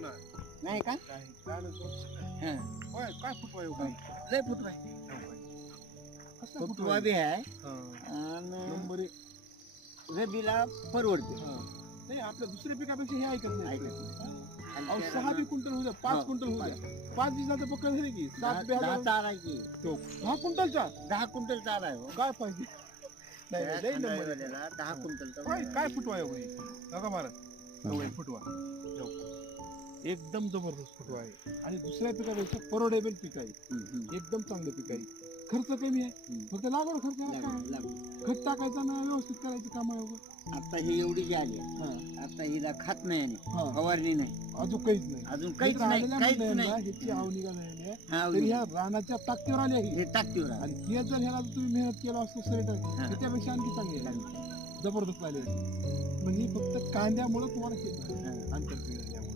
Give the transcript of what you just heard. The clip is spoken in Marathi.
पुन्हा नाही का काय कालच वर्ष काय हा. होय काय फुटवा येऊ काय लय फुटवा आहे. कसला फुटवा बी आहे हा आणि नंबर रबीला परवडते. हा नाही आपल्या दुसऱ्या पिकापेक्षा हे ऐकत नाही ऐकत नाही. अहो 6 बी क्विंटल होऊ द्या 5 हो, क्विंटल होऊ द्या 5 दिवसात तर पक्का झाली की 7 बी 10 हजार चार आहे की 10 क्विंटलचा 10 क्विंटल चार आहे हो. काय पाहिजे नाही त्या लई नंबर आहे. खांडाळीवाल्याला 10 क्विंटलचा काय काय फुटवा आहे भाई बघा महाराज फुटवा जाऊ. एकदम जबरदस्त फुटवा आहे आणि दुसऱ्या पिकापेक्षा परवडेबल पीक आहे एकदम चांगलं पीक आहे खर्च कमी आहे फक्त लागवड खर्च आहे काय? खत टाकायचा ना व्यवस्थित करायचं काम आहे उगाच. आता ही एवढी जी आली हा आता हिला खात नाही आणि हा फवारणी नाही अजून काहीच नाही अजून काहीच इथं नाही आलेल्या काहीच मंडळींना नाही ह्याची आवनिगा झालेली आहे हा, तरी ह्या रानाच्या ताकदीवर आली आहे हे टाकतीवर आहे. आणि हे जर ह्याला तुम्ही मेहनत केला असतो सरेट हा. त्याच्यापेक्षा आणखी चांगली आहे जबरदस्त आली आहे. म्हणजे फक्त कांद्यामुळे तुम्हाला केलं हा. आंतरपीक झाल्यामुळे